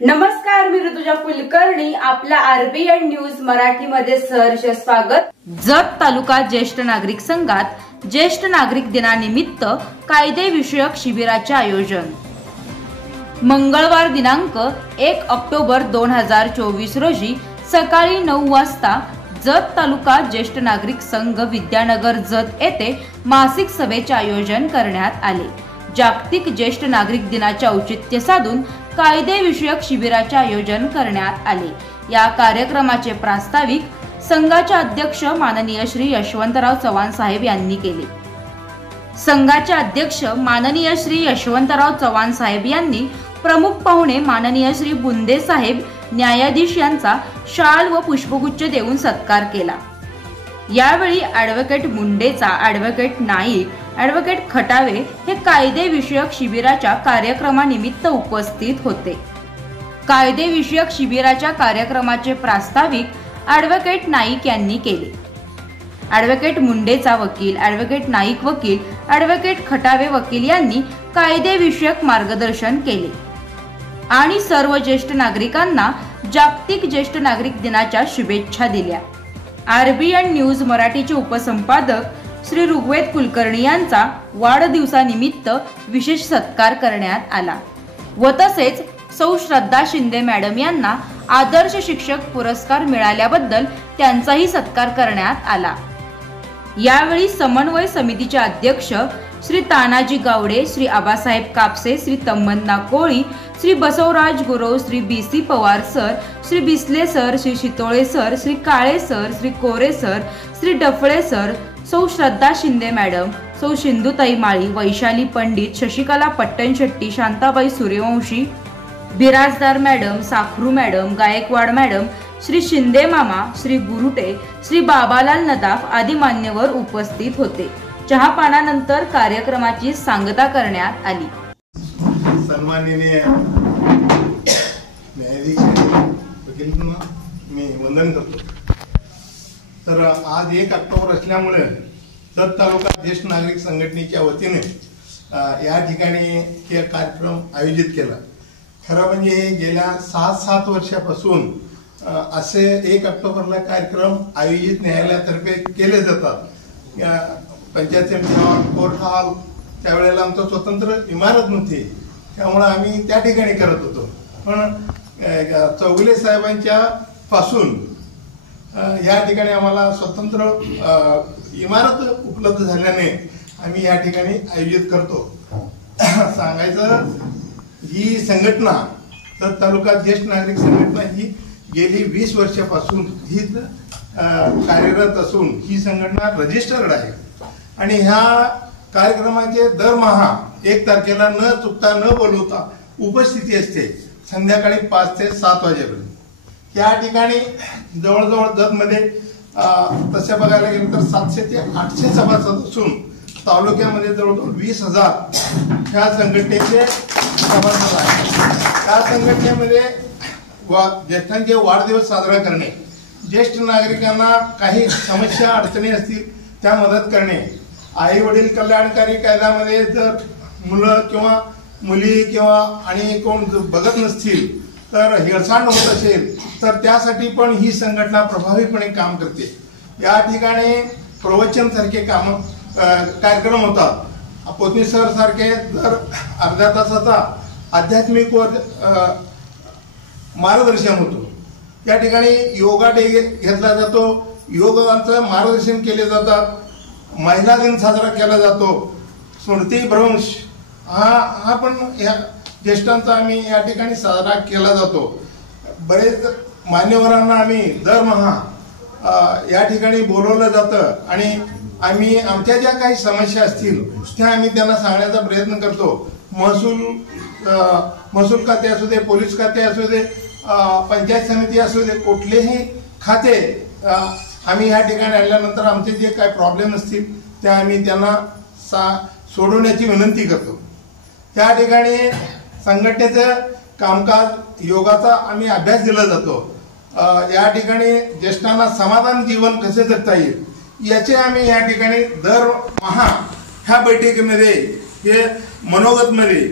नमस्कार, मी ऋतुजा कुलकर्णी. आपल्या RBN news मराठीमध्ये सहर्ष स्वागत. जत तालुका ज्येष्ठ नागरिक संघात ज्येष्ठ नागरिक दिनानिमित्त कायदेविषयक शिबिराचे आयोजन. मंगळवार दिनांक 1 ऑक्टोबर 2024 रोजी सकाळी 9 वाजता जत तालुका ज्येष्ठ नागरिक संघ विद्यानगर जत येथे मासिक सभेचे आयोजन करण्यात आले. जागतिक ज्येष्ठ नागरिक दिनाचे औचित्य साधून कायदेविषयक शिबिराचे आयोजन करण्यात आले. या कार्यक्रमाचे प्रास्ताविक संघाचे अध्यक्ष माननीय श्री यशवंतराव चव्हाण साहेब यांनी केले. संघाचे अध्यक्ष माननीय श्री यशवंतराव चव्हाण साहेब यांनी प्रमुख पाहुणे माननीय श्री बुंदे साहेब न्यायाधीश यांचा शाल व पुष्पगुच्छ देऊन सत्कार केला. यावेळी ॲडव्होकेट मुंडेचा, ॲडव्होकेट नाईक, ॲडव्होकेट खटावे हे कायदेविषयक शिबिराच्या कार्यक्रमानिमित्त उपस्थित होते. कायदेविषयक शिबिराच्या कार्यक्रमाचे प्रास्ताविक ॲडव्होकेट नाईक यांनी केले. ॲडव्होकेट मुंडेचा वकील, ॲडव्होकेट नाईक वकील, ॲडव्होकेट खटावे वकील यांनी कायदेविषयक मार्गदर्शन केले आणि सर्व ज्येष्ठ नागरिकांना जागतिक ज्येष्ठ नागरिक दिनाच्या शुभेच्छा दिल्या. आरबीएन न्यूज मराठीचे उपसंपादक श्री ऋग्वेद कुलकर्णी यांचा वाढदिवसानिमित्त विशेष सत्कार करण्यात आला व तसेच सौ श्रद्धा शिंदे मॅडम यांना आदर्श शिक्षक पुरस्कार मिळाल्याबद्दल त्यांचाही सत्कार करण्यात आला. यावेळी समन्वय समितीचे अध्यक्ष Shri Tanaji Gawade, Shri Abasaheb Kapse, Shri Tammanna Koli, Shri Basavaraj Gurav, Shri BC Pawar sir, Shri Bisle sir, Shri Shitole sir, Shri Kale sir, Shri Kore sir, Shri Daphale sir, Sau Shraddha Shinde madam, Sau Sindhutai Mali, Vaishali Pandit, Shashikala Pattanshetti, Shantabai Suryavanshi, Birajdar madam, Sakhru madam, Gaikwad madam, Shri Shinde मामा, श्री गुरुटे, श्री बाबालाल नदाफ आदी मान्यवर उपस्थित होते. चहापानानंतर कार्यक्रमाची सांगता करण्यात आली. सन्माननीय न्यायाधीश वकीलांना मी वंदन करतो. तर आज 1 ऑक्टोबर असल्यामुळे जत तालुका ज्येष्ठ नागरिक संघटनेच्या वतीने या ठिकाणी हे कार्यक्रम आयोजित केला. खरं म्हणजे गेल्या 6-7 वर्षापासून असे 1 ऑक्टोबरला कार्यक्रम आयोजित न्यायालयातर्फे केले जातात. पंचायत समिती हॉल, कोर्ट हॉल, त्यावेळेला आमचं स्वतंत्र इमारत नव्हती, त्यामुळे आम्ही त्या ठिकाणी करत होतो. पण चौगुले साहेबांच्या पासून या ठिकाणी आम्हाला स्वतंत्र इमारत उपलब्ध झाल्याने आम्ही या ठिकाणी आयोजित करतो. सांगायचं, ही संघटना जत तालुका ज्येष्ठ नागरिक संघटना ही गेली 20 वर्षापासून ही कार्यरत असून ही संघटना रजिस्टर्ड आहे आणि ह्या कार्यक्रमाचे दरमहा 1 तारखेला न चुकता न बोलवता उपस्थिती असते संध्याकाळी 5 ते 7 वाजेपर्यंत. या ठिकाणी जवळजवळ जतमध्ये तसे बघायला गेलं तर 700 ते 800 सभासद असून तालुक्यामध्ये जवळजवळ 20,000 ह्या संघटनेचे सभासद आहेत. त्या संघटनेमध्ये ज्येष्ठांचे वाढदिवस साजरा करणे, ज्येष्ठ नागरिकांना काही समस्या अडचणी असतील त्या मदत करणे, आई वडील कल्याणकारी कायद्यामध्ये जर मुलं किंवा मुली किंवा आणि कोण बघत नसतील तर हेळसांड होत असेल तर त्यासाठी पण ही संघटना प्रभावीपणे काम करते. या ठिकाणी प्रवचन सारखे कार्यक्रम होतात. पोतनी सर सारखे दर अर्ध्या तासाचा आध्यात्मिक व मार्गदर्शन होतो. या ठिकाणी योगा डे घेतला जातो, योगाचं मार्गदर्शन केले जातात. महिला दिन साजरा केला जातो. स्मृती भ्रंश हा पण या ज्येष्ठांचा आम्ही या ठिकाणी साजरा केला जातो. बरेच मान्यवरांना आम्ही दरमहा या ठिकाणी बोलवलं जातं आणि आम्ही आमच्या ज्या काही समस्या असतील त्या आम्ही त्यांना सांगण्याचा प्रयत्न करतो. महसूल खाते असू दे, पोलीस खाते असू दे, पंचायत समिती असू दे, कुठलेही खाते आम्ही या ठिकाणी आल्यानंतर आमचे जे काही प्रॉब्लेम असतील त्या आम्ही त्यांना सोडवण्याची विनंती करतो. त्या ठिकाणी संघटनेचं कामकाज, योगाचा आम्ही अभ्यास दिला जातो. या ठिकाणी ज्येष्ठांना समाधान जीवन कसे जगता येईल याचे आम्ही या ठिकाणी दरमहा ह्या बैठकीमध्ये हे मनोगतमध्ये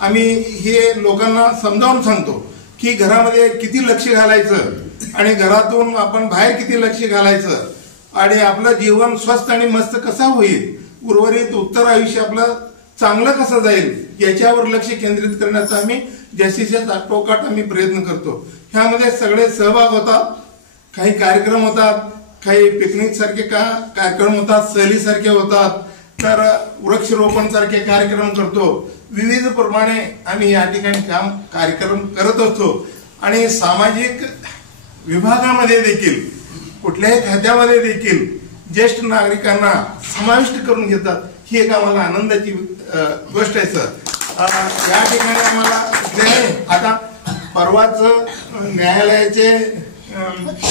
आम्ही हे लोकांना समजावून सांगतो की घरामध्ये किती लक्ष घालायचं आणि घरातून आपण बाहेर किती लक्ष घालायचं आणि आपलं जीवन स्वस्थ आणि मस्त कसं होईल, उर्वरित उत्तर आयुष्य आपलं चांगलं कसं जाईल याच्यावर लक्ष केंद्रित करण्याचा आम्ही जास्तीत जास्त आम्ही प्रयत्न करतो. ह्यामध्ये सगळे सहभाग होतात, काही कार्यक्रम होतात, काही पिकनिक सारखे कार्यक्रम होतात, सहलीसारखे होतात, तर वृक्षरोपण सारखे कार्यक्रम करतो. विविध प्रमाणे आम्ही या ठिकाणी कार्यक्रम करत असतो आणि सामाजिक विभागामध्ये देखील कुठल्याही खात्यामध्ये देखील ज्येष्ठ नागरिकांना समाविष्ट करून घेतात. ही एक आम्हाला आनंदाची गोष्ट आहे सर. या ठिकाणी आम्हाला आता परवाच न्यायालयाचे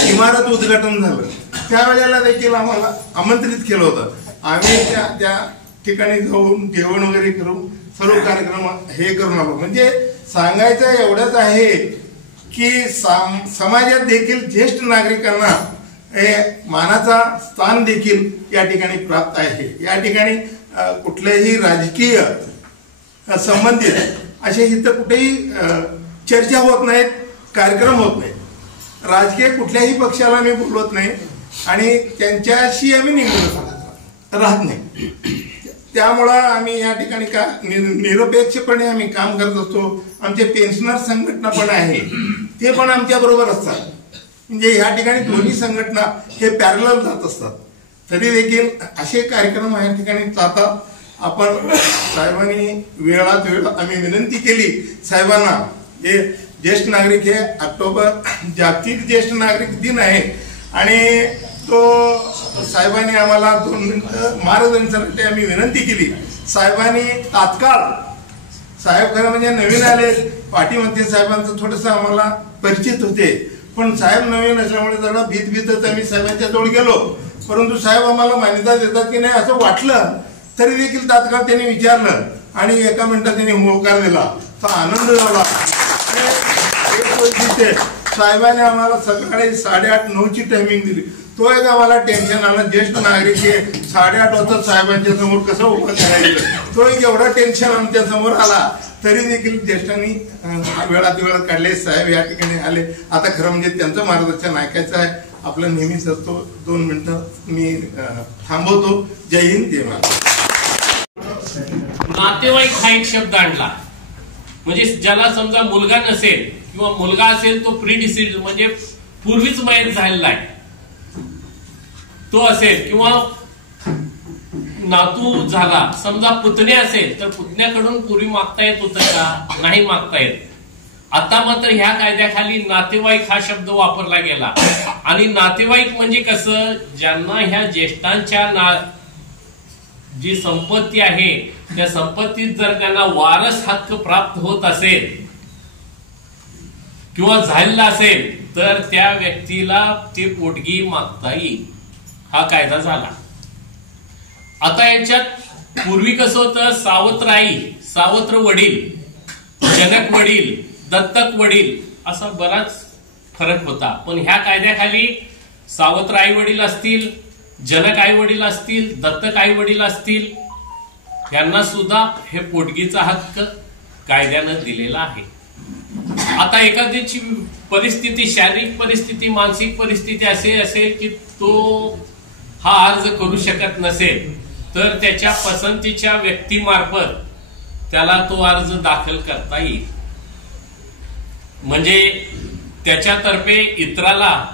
इमारत उद्घाटन झालं, त्यावेळेला देखील आम्हाला आमंत्रित केलं होतं. आम्ही त्या ठिकाणी जाऊन जेवण वगैरे करून सर्व कार्यक्रम हे करून आलो. म्हणजे सांगायचं एवढंच आहे की समाजात देखील ज्येष्ठ नागरिकांना मानाचा स्थान देखील या ठिकाणी प्राप्त आहे. या ठिकाणी कुठल्याही राजकीय संबंधित असे इथं कुठेही चर्चा होत नाहीत, कार्यक्रम होत नाहीत. राजकीय कुठल्याही पक्षाला मी बोलवत नाही आणि त्यांच्याशी आम्ही निगडीत राहत नाही. त्यामुळं आम्ही या ठिकाणी निरपेक्षपणे आम्ही काम करत असतो. आमचे पेन्शनर संघटना पण आहे, ते पण आमच्या बरोबर असतात. म्हणजे या ठिकाणी दोन्ही संघटना हे पॅरलल जात असतात. तरी देखील असे कार्यक्रम या ठिकाणी जातात. आपण साहेबांनी वेळात वेळ आम्ही विनंती केली साहेबांना, हे ज्येष्ठ नागरिक हे ऑक्टोबर जागतिक ज्येष्ठ नागरिक दिन आहे आणि तो साहेबांनी आम्हाला 2 मिनिटं मार्गदर्शनासाठी आम्ही विनंती केली. साहेबांनी तात्काळ, साहेब खरं म्हणजे नवीन आले, पाटीमध्ये साहेबांचं थोडंसं आम्हाला परिचित होते, पण साहेब नवीन असल्यामुळे जरा भीतच आम्ही साहेबांच्या जवळ गेलो. परंतु साहेब आम्हाला मान्यता देतात की नाही असं वाटलं तरी देखील तात्काळ त्यांनी विचारलं आणि 1 मिनिटात त्यांनी होकार दिला. तर आनंद झाला. साहेबांनी आम्हाला सकाळी 8:30-9ची टायमिंग दिली. तो एक आम्हाला टेन्शन आलं. ज्येष्ठ नागरिक हे 8:30 वाजता साहेबांच्या समोर कसं उभं करायचं, तो एक एवढा टेन्शन आमच्या समोर आला. तरी देखील ज्येष्ठांनी वेळात वेळ काढले. साहेब या ठिकाणी आले. आता खरं म्हणजे त्यांचं मार्गदर्शन ऐकायचं आहे. आपलं नेहमीच असतो. 2 मिनिटं मी थांबवतो. जय हिंद, जय महाराष्ट्र. नातेवाईक हा एक शब्द आणला, म्हणजे ज्याला समजा मुलगा नसेल किंवा मुलगा असेल तो प्री डिसीज म्हणजे पूर्वीच मयत झालेला आहे तो असेल, किंवा नातू झाला, समजा पुतणे असेल तर पुतण्याकडून पूर्वी मागता येत होतं का? नाही मागता येत. आता मात्र ह्या कायद्याखाली नातेवाईक हा शब्द वापरला गेला. आणि नातेवाईक म्हणजे कसं, ज्यांना ह्या ज्येष्ठांच्या जी संपत्ती आहे त्या संपत्तीत जर त्यांना वारस हक्क प्राप्त होत असेल किंवा झालेला असेल तर त्या व्यक्तीला ते पोटगी मागता येईल. हा कायदा झाला. आता याच्यात पूर्वी कसं होतं, सावत्र आई, सावत्र वडील, जनक वडील, दत्तक वडील असा बराच फरक होता. पण ह्या कायद्याखाली सावत्र आई वडील असतील, जनक आई वडील असतील, दत्तक आई वडील असतील, यांना सुद्धा हे पोटगीचा हक्क कायद्यानं दिलेला आहे. आता एखाद्याची परिस्थिती, शारीरिक परिस्थिती, मानसिक परिस्थिती असेल की तो हा अर्ज करू शकत नसेल तर त्याच्या पसंतीच्या व्यक्तीमार्फत त्याला तो अर्ज दाखल करता येईल. म्हणजे त्याच्यातर्फे इतराला,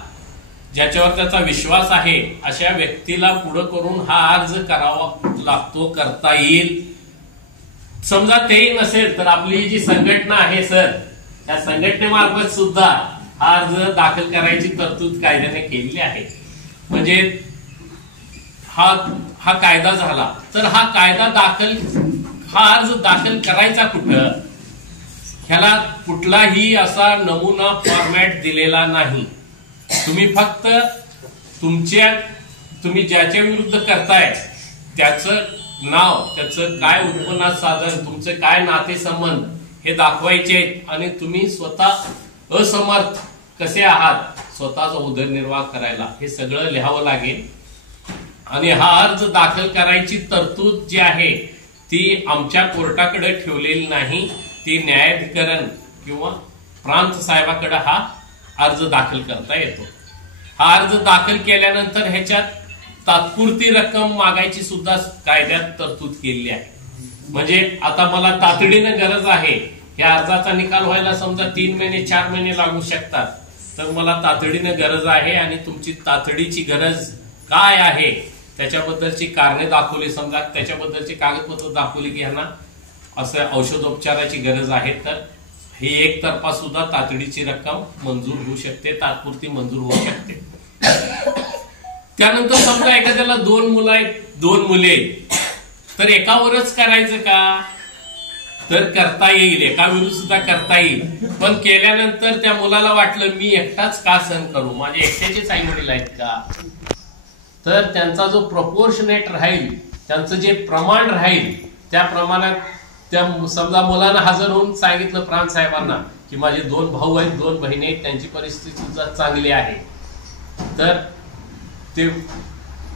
ज्याच्यावर त्याचा विश्वास आहे अशा व्यक्तीला पुढे करून हा अर्ज करावा लागतो, करता येईल. समजा तेही नसेल तर आपली जी संघटना आहे सर, त्या संघटनेमार्फत सुद्धा हा अर्ज दाखल करायची तरतूद कायद्याने केलेली आहे. म्हणजे हा कायदा झाला. तर हा अर्ज दाखल करायचा कुठं, ह्याला कुठलाही असा नमुना फॉर्मॅट दिलेला नाही. तुम्ही फक्त तुम्ही ज्याच्या विरुद्ध करताय त्याचं नाव, त्याचं काय उत्पन्नात साधन, तुमचे काय नातेसंबंध हे दाखवायचे आणि तुम्ही स्वतः असमर्थ कसे आहात स्वतःचा उदरनिर्वाह करायला हे सगळं लिहावं लागेल. आणि हा अर्ज दाखल करायची तरतूद जी आहे ती आमच्या कोर्टाकडे ठेवलेली नाही, ती न्यायाधिकरण किंवा प्रांत साहेबाकडे हा अर्ज दाखल करता येतो. हा अर्ज दाखल केल्यानंतर ह्याच्यात तात्पुरती रक्कम मागायची सुद्धा कायद्यात तरतूद केलेली आहे. म्हणजे आता मला तातडीनं गरज आहे, या अर्जाचा निकाल व्हायला समजा 3 महिने 4 महिने लागू शकतात, तर मला तातडीनं गरज आहे आणि तुमची तातडीची गरज काय आहे त्याच्याबद्दलची कारणे दाखवली, समजा त्याच्याबद्दलची कागदपत्र दाखवली की ह्यांना असं औषधोपचाराची गरज आहे, तर ही एकतर्फा सुद्धा तातडीची रक्कम मंजूर होऊ शकते, तात्पुरती मंजूर होऊ शकते. त्यानंतर समजा एखाद्याला 2 मुलं आहेत, 2 मुले आहेत, तर एकावरच करायचं का, तर करता येईल, एका विरुद्ध सुद्धा करता येईल. पण केल्यानंतर त्या मुलाला वाटलं मी एकटाच का सहन करू, माझे एकट्याचेच आई वडील आहेत का, तर त्यांचा जो प्रपोर्शनेट राहील, त्यांचं जे प्रमाण राहील त्या प्रमाणात त्या समजा मुलांना हजर होऊन सांगितलं प्रांत साहेबांना की माझे 2 भाऊ आहेत, 2 बहिणी आहेत, त्यांची परिस्थिती सुद्धा चांगली आहे, तर ते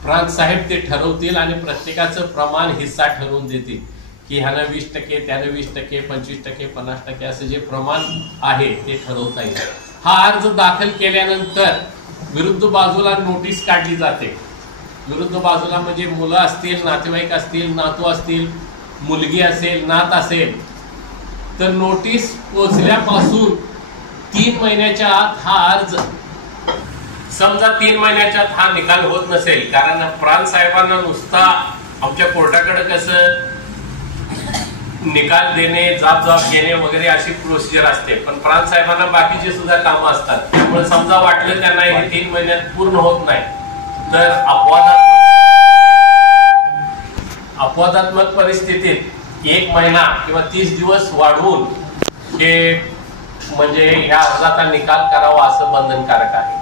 प्रांत साहेब ते ठरवतील आणि प्रत्येकाचं प्रमाण हिस्सा ठरवून देतील की ह्यानं 20%, त्यानं 20%, 25%, 50% असं जे प्रमाण आहे ते ठरवता येईल. हा अर्ज दाखल केल्यानंतर विरुद्ध बाजूला नोटीस काढली जाते. विरुद्ध बाजूला म्हणजे मुलं असतील, नातेवाईक असतील, नातू असतील, मुलगी असेल, नात असेल, तर नोटीस पोचल्यापासून 3 महिन्याच्या आत हा अर्ज, समजा 3 महिन्याच्या आत हा निकाल होत नसेल, कारण प्रांत साहेबांना नुसता आमच्या कोर्टाकडे कसं निकाल देणे, जाब घेणे वगैरे अशी प्रोसिजर असते, पण प्रांत साहेबांना बाकीचे सुद्धा कामं असतात. त्यामुळे समजा वाटलं त्यांना हे 3 महिन्यात पूर्ण होत नाही, तर अपवादात्मक परिस्थितीत 1 महिना किंवा 30 दिवस वाढवून हे म्हणजे ह्या अर्जाचा निकाल करावा असं बंधनकारक आहे.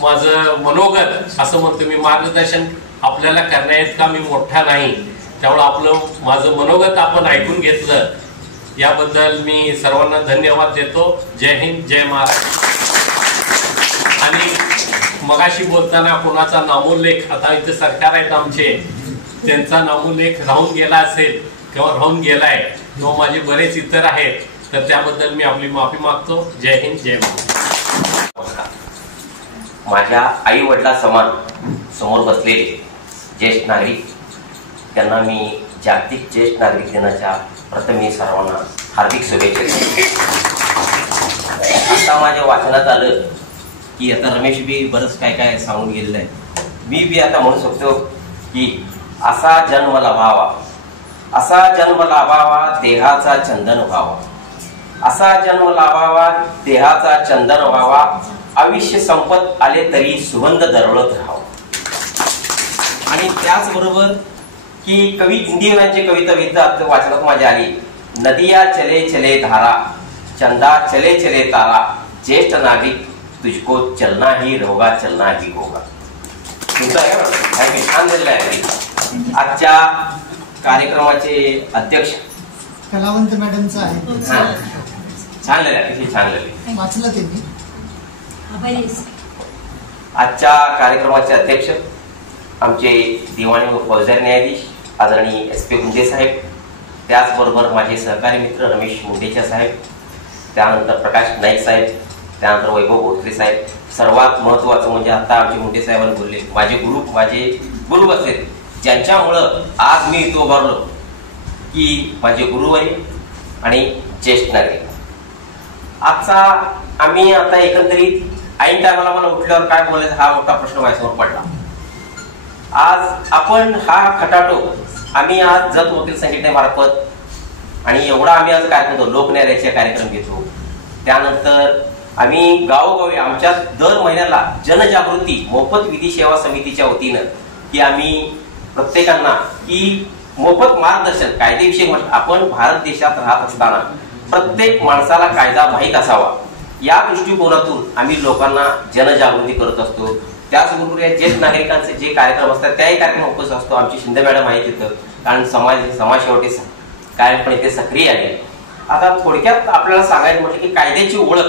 माझं मनोगत असं म्हणतो मी, मार्गदर्शन आपल्याला करण्याइतका मी मोठा नाही, त्यामुळे माझं मनोगत आपण ऐकून घेतलं याबद्दल मी सर्वांना धन्यवाद देतो. जय हिंद, जय महाराष्ट्र. आणि मगाशी बोलताना कोणाचा नामोल्लेख, आता इथे सरकार आहेत आमचे, त्यांचा नामोल्लेख राहून गेला असेल किंवा राहून गेलाय किंवा माझे बरेच इतर आहेत, तर त्याबद्दल मी आपली माफी मागतो. जय हिंद, जय महाराष्ट्र. माझ्या आई वडिला समान समोर बसलेले ज्येष्ठ नागरिक, त्यांना मी जागतिक ज्येष्ठ नागरिक दिनाच्या प्रथम सर्वांना हार्दिक शुभेच्छा देतो. आता माझ्या वाचनात आलं की आता रमेश बी बरंच काय काय सांगून गेलेलं आहे. मी बी आता म्हणू शकतो की असा जन्म लाभावा, असा जन्म लाभावा देहाचा चंदन व्हावा, असा जन्म लाभावा देहाचा चंदन व्हावा, आयुष्य संपत आले तरी सुगंध दरवळत राहावं. आणि त्याचबरोबर की कवी इंदिरांची कविता वाचनात माझ्या आली, नदिया चले चले धारा, चंदा चले चले तारा, ज्येष्ठ नागरिक तुझको चलना ही रोगा चलना ही होगा. तुमचं आहे छान दिलेलं आहे. आजच्या कार्यक्रमाचे अध्यक्ष कलावंत मॅडमचं आहे, छान लिहिलं, अतिशय छान लिहिलं, वाचलं ते मी. आजच्या कार्यक्रमाचे अध्यक्ष आमचे दिवाणी व फौजदारी न्यायाधीश आदरणीय SP मुंडे साहेब, त्याचबरोबर माझे सहकारी मित्र रमेश मुंडेच्या साहेब, त्यानंतर प्रकाश नाईक साहेब, त्यानंतर वैभव बोत्रे साहेब, सर्वात महत्वाचं म्हणजे आता आमचे मुंडे साहेबांनी बोलले माझे गुरु बसले, ज्यांच्यामुळं आज मी इथं उभारलो की माझे गुरुवारी आणि ज्येष्ठ नागरिक. आजचा आम्ही आता एकंदरीत ऐन टायमाला मला उठल्यावर काय बोलायचं हा मोठा प्रश्न माझ्यासमोर पडला. आज आपण हा खटाटो आम्ही आज जत वकील संघटनेमार्फत आणि एवढा आम्ही आज काय करतो, लोकन्यायालयाचे कार्यक्रम घेतो. त्यानंतर आम्ही गावोगावी आमच्या दर महिन्याला जनजागृती मोफत विधी सेवा समितीच्या वतीनं की आम्ही प्रत्येकांना की मोफत मार्गदर्शन कायदेविषयक, आपण भारत देशात राहत असताना प्रत्येक माणसाला कायदा माहीत असावा या दृष्टिकोनातून आम्ही लोकांना जनजागृती करत असतो. त्याचबरोबर या ज्येष्ठ नागरिकांचे जे कार्यक्रम असतात त्याही कार्यक्रम उपस्थित असतो. आमची शिंदे मॅडम आहे तिथं, कारण समाजसेवटी कायमपणे ते सक्रिय आहे. आता थोडक्यात आपल्याला सांगायचं म्हटलं की कायद्याची ओळख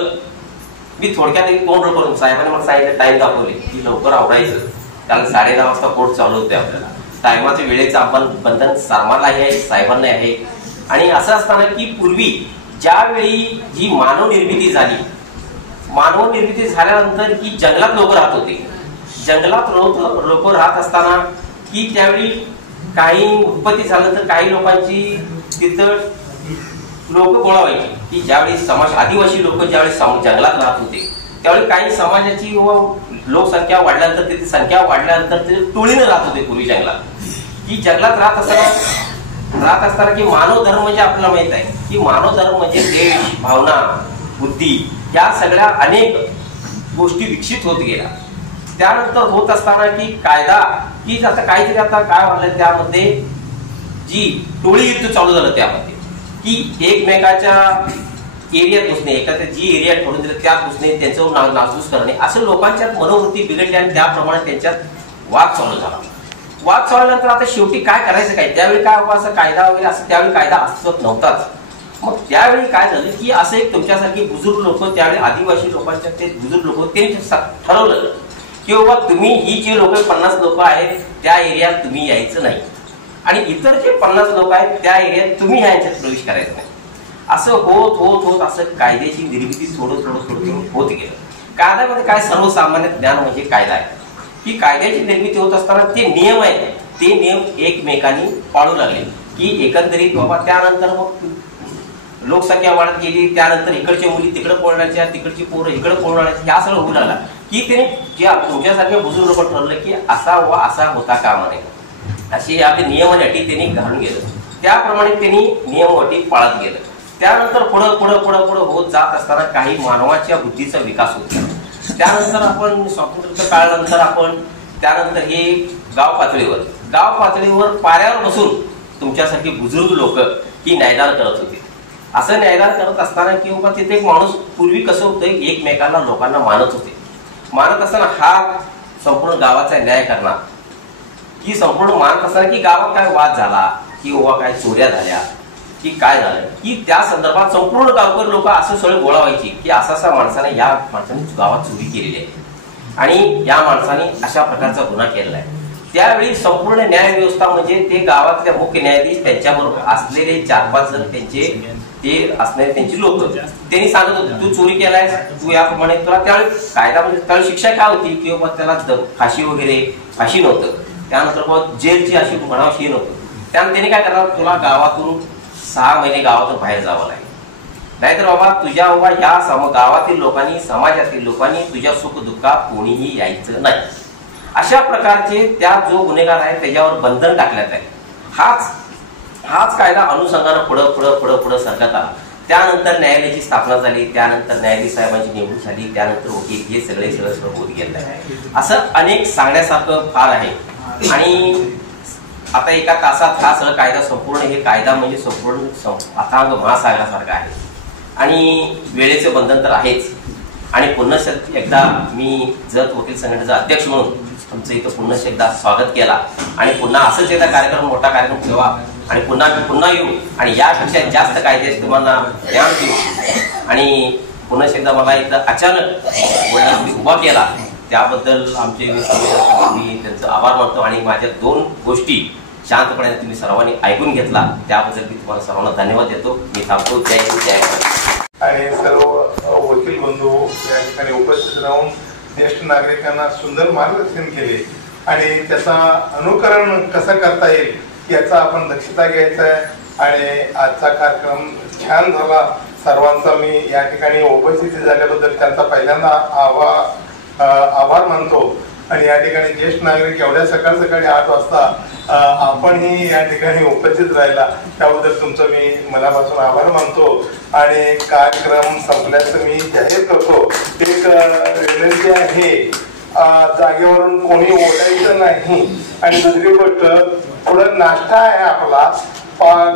मी थोडक्यात एक तोंड करून साहेबांनी मला सांगितलं टाइम दाखवले की लवकर आवडायचं, कारण 10:30 वाजता कोर्ट चालू होते. आपल्याला टायमाच्या वेळेचं आपण बंधन सामानालाही आहे, साहेबांना आहे. आणि असं असताना की पूर्वी ज्यावेळी जी मानव निर्मिती झाली मानव निर्मिती झाल्यानंतर की जंगलात लोक राहत होते. जंगलात लोक राहत असताना की त्यावेळी काही उत्पत्ती झालं तर काही लोकांची तिथं लोक गोळा व्हायची की ज्यावेळी समाज आदिवासी लोक ज्यावेळी जंगलात राहत होते त्यावेळी काही समाजाची व लोकसंख्या वाढल्यानंतर तिथे संख्या वाढल्यानंतर ते टोळीने राहत होते पूर्वी जंगलात. की जंगलात राहत असताना की मानव धर्म म्हणजे आपल्याला माहित आहे की मानव धर्म म्हणजे देश, भावना, बुद्धी या सगळ्या अनेक गोष्टी विकसित होत गेल्या. त्यानंतर होत असताना की कायदा की आता काहीतरी आता काय वाटलं त्यामध्ये जी टोळी युद्ध चालू झालं त्यामध्ये की एकमेकाच्या एरियात घुसणे, एखाद्या जी एरिया ठरवून दिलं त्यात घुसणे, त्यांचं नासधूस करणे असं लोकांच्या मनोवृत्ती बिघडली आणि त्याप्रमाणे त्यांच्यात वाद चालू झाला. वाद चालल्यानंतर आता शेवटी काय करायचं काय त्यावेळी काय असं कायदा वगैरे असं त्यावेळी कायदा अस्तित्वात नव्हताच. मग त्यावेळी काय झालं की असं एक तुमच्यासारखी बुजुर्ग लोक त्यावेळी आदिवासी लोकांच्या ते बुजुर्ग लोक त्यांनी ठरवलं की बाबा तुम्ही ही जी लोक 50 लोक आहेत त्या एरियात तुम्ही यायचं नाही आणि इतर जे 50 लोक आहेत त्या एरियात तुम्ही ह्यांच्यात प्रवेश करायचा नाही. असं होत होत होत असं कायद्याची निर्मिती थोडं होत गेलं. कायद्यामध्ये काय सर्वसामान्य ज्ञान म्हणजे कायदा आहे की कायद्याची निर्मिती होत असताना ते नियम आहेत ते नियम एकमेकांनी पाळू लागले की एकंदरीत बाबा त्यानंतर मग लोकसंख्या वाढत गेली. त्यानंतर इकडच्या मुली तिकडे पळण्याच्या, तिकडची पोरं इकडे पळण्याच्या ह्या सगळं होऊ लागला की त्याने जे तुमच्यासारख्या बुजुर्ग लोक ठरवलं की असा व असा होता कामा नये अशी आपली नियम आणि अटी त्यांनी घालून गेलं. त्याप्रमाणे त्यांनी नियम अटी पाळत गेलं. त्यानंतर पुढं होत जात असताना काही मानवाच्या बुद्धीचा विकास होत गेला. त्यानंतर आपण स्वातंत्र्य काळानंतर आपण त्यानंतर हे गाव पातळीवर पाऱ्यावर बसून तुमच्यासारखी बुजुर्ग लोक ही न्यायदान करत होते. असं न्यायदान करत असताना की बाबा तिथे एक माणूस पूर्वी कसं होतं एकमेकांना लोकांना मानत होते. मानत असताना हा संपूर्ण गावाचा न्याय करणार की संपूर्ण मानत असताना की गावात काय वाद झाला की बाबा काय चोऱ्या झाल्या की काय झालं की त्या संदर्भात संपूर्ण गावकरी लोक असं सगळे गोळा व्हायची की असा माणसाने या माणसाने गावात चोरी केलेली आहे आणि या माणसाने अशा प्रकारचा गुन्हा केलेला आहे. त्यावेळी संपूर्ण न्याय व्यवस्था म्हणजे ते गावातल्या मुख्य न्यायाधीश त्यांच्याबरोबर असलेले 4-5 जण ते असणारे त्यांची लोक त्यांनी सांगत होते तू चोरी केलाय तू याप्रमाणे तुला त्यावेळी कायदा म्हणजे त्यावेळी शिक्षा काय होती की बाबा त्याला फाशी नव्हतं. त्यानंतर जेलची अशी म्हणावशी नव्हतं. त्यानंतर त्यांनी काय करणार तुला गावातून 6 महिने गावातून बाहेर जावं लागेल नाहीतर बाबा तुझ्या बाबा ह्या गावातील लोकांनी समाजातील लोकांनी तुझ्या सुख दुःखात कोणीही यायचं नाही. अशा प्रकारचे त्या जो गुन्हेगार आहे त्याच्यावर बंधन टाकण्यात आहे. हाच कायदा अनुषंगानं पुढं सरकत आला. त्यानंतर न्यायालयाची स्थापना झाली. त्यानंतर न्यायाधीश साहेबांची नेमणूक झाली. त्यानंतर वकील हे सगळं होत गेलं आहे. असं अनेक सांगण्यासारखं फार आहे आणि आता एका तासात हा सगळं कायदा संपूर्ण हे कायदा म्हणजे संपूर्ण अथांग महासागरासारखा आहे आणि वेळेचे बंधन तर आहेच. आणि पुन्हा एकदा मी जत वकील संघटनेचा अध्यक्ष म्हणून तुमचं इथं पुन्हा एकदा स्वागत केला आणि पुन्हा असंच एकदा कार्यक्रम मोठा कार्यक्रम ठेवा आणि पुन्हा येऊ आणि यापेक्षा जास्त कायदे तुम्हाला ज्ञान देऊ आणि पुन्हा एकदा मला एकदा अचानक उभा केला त्याबद्दल आमचे मी त्यांचा आभार मानतो आणि माझ्या 2 गोष्टी शांतपणे तुम्ही सर्वांनी ऐकून घेतला त्याबद्दल मी तुम्हाला सर्वांना धन्यवाद देतो. मी थांबतो. जय हिंद जय महाराष्ट्र. आणि सर्व वकील बंधू या ठिकाणी उपस्थित राहून ज्येष्ठ नागरिकांना सुंदर मार्गदर्शन केले आणि त्याचा अनुकरण कसं करता येईल याचा आपण दक्षता घ्यायचा आहे आणि आजचा कार्यक्रम छान झाला. सर्वांचा मी या ठिकाणी उपस्थित झाल्याबद्दल त्यांचा पहिल्यांदा आभार मानतो. आणि या ठिकाणी ज्येष्ठ नागरिक एवढ्या सकाळी 8 वाजता आपणही या ठिकाणी उपस्थित राहिला त्याबद्दल तुमचं मी मनापासून आभार मानतो. आणि कार्यक्रम संपल्याचं मी जाहीर करतो. एक विनंती आहे जागेवरून कोणी ओढायचं नाही आणि दुसरी गोष्ट थोडं नाश्ता आहे आपला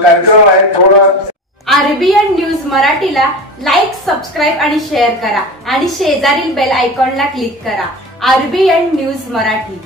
कार्यक्रम आहे थोडं. आरबीएन न्यूज मराठीला लाईक, सबस्क्राईब आणि शेअर करा आणि शेजारील बेल आयकॉनला क्लिक करा. RBN news Marathi.